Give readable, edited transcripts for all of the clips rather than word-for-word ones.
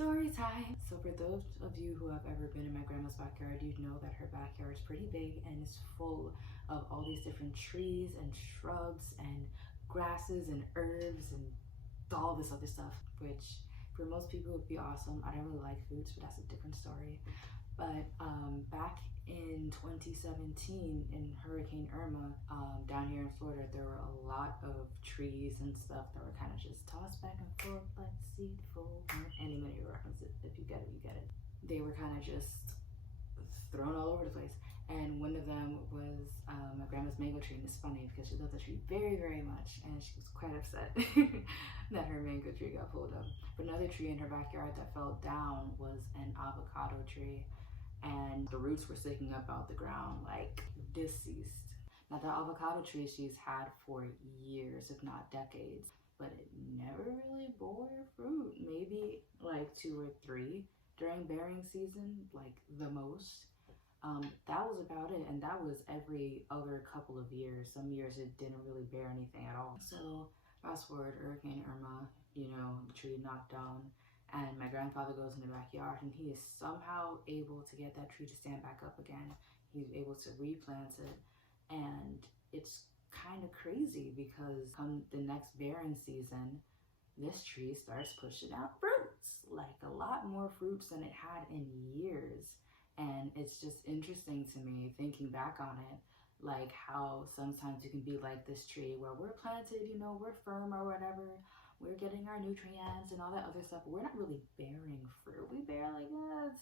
Story time. So for those of you who have ever been in my grandma's backyard, you know that her backyard is pretty big and it's full of all these different trees and shrubs and grasses and herbs and all this other stuff, which for most people would be awesome. I don't really like fruits, but that's a different story. But back in 2017 in Hurricane Irma, down here in Florida, there were a lot of trees and stuff that were kind of just tossed back and forth like seed full. Any minute you reference it, if you get it, you get it. They were kind of just thrown all over the place. And one of them was my grandma's mango tree, and it's funny because she loved the tree very, very much, and she was quite upset that her mango tree got pulled up. But another tree in her backyard that fell down was an avocado tree, and the roots were sticking up out the ground like deceased. Now the avocado tree she's had for years, if not decades, but it never really bore fruit. Maybe like 2 or 3 during bearing season, like the most. That was about it, and that was every other couple of years. Some years it didn't really bear anything at all. So fast forward, Hurricane Irma, the tree knocked down, and my grandfather goes in the backyard and he is somehow able to get that tree to stand back up again. He's able to replant it, and it's kind of crazy because come the next bearing season, this tree starts pushing out fruits, like a lot more fruits than it had in years. And it's just interesting to me thinking back on it, like how sometimes you can be like this tree where we're planted, we're firm or whatever, we're getting our nutrients and all that other stuff, but we're not really bearing fruit. We bear like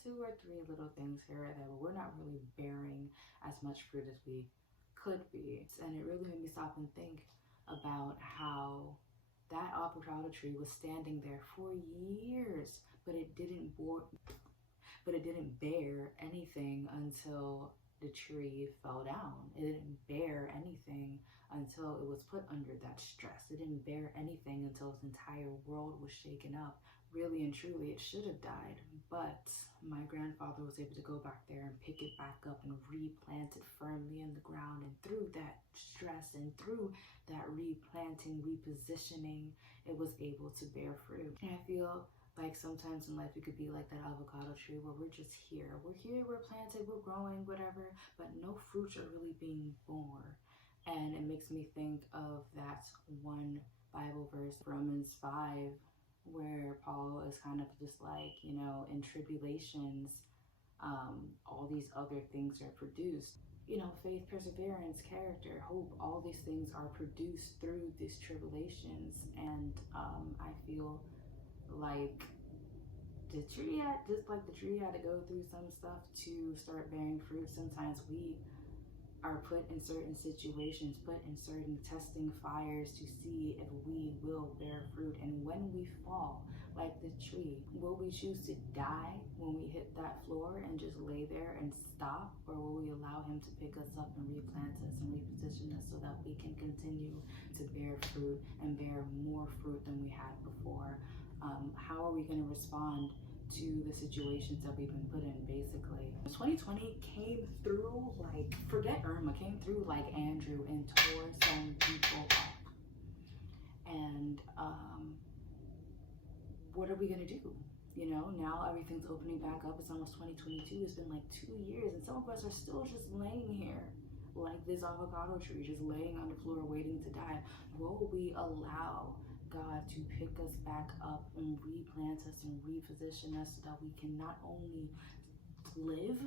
2 or 3 little things here or there, but we're not really bearing as much fruit as we could be. And it really made me stop and think about how that avocado tree was standing there for years, but it didn't bear anything until the tree fell down. It didn't bear anything until it was put under that stress. It didn't bear anything until its entire world was shaken up. Really and truly, it should have died, but my grandfather was able to go back there and pick it back up and replant it firmly in the ground, and through that stress and through that replanting, repositioning, it was able to bear fruit. And I feel like sometimes in life it could be like that avocado tree where we're just here. We're planted, we're growing, whatever, but no fruits are really being born. And it makes me think of that one Bible verse, Romans 5, where Paul is kind of just like, in tribulations, all these other things are produced. Faith, perseverance, character, hope, all these things are produced through these tribulations. And I feel like the tree had to go through some stuff to start bearing fruit. Sometimes we are put in certain situations, put in certain testing fires to see if we will bear fruit. And when we fall, like the tree, will we choose to die when we hit that floor and just lay there and stop? Or will we allow him to pick us up and replant us and reposition us so that we can continue to bear fruit and bear more fruit than we had before? How are we going to respond to the situations that we've been put in, basically? 2020 came through like, forget Irma, came through like Andrew and tore some people up. And what are we going to do? Now everything's opening back up. It's almost 2022. It's been like 2 years, and some of us are still just laying here like this avocado tree, just laying on the floor waiting to die. Will we allow God to pick us back up and replant us and reposition us so that we can not only live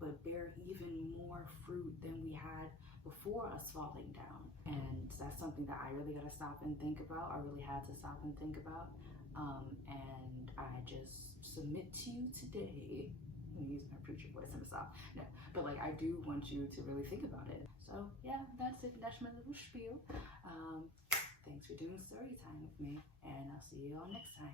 but bear even more fruit than we had before us falling down? And that's something that I really got to stop and think about. I really had to stop and think about, and I just submit to you today. I'm using my preacher voice and stop. No, but like I do want you to really think about it. So yeah, that's it. That's my little spiel. Thanks for doing story time with me, and I'll see you all next time.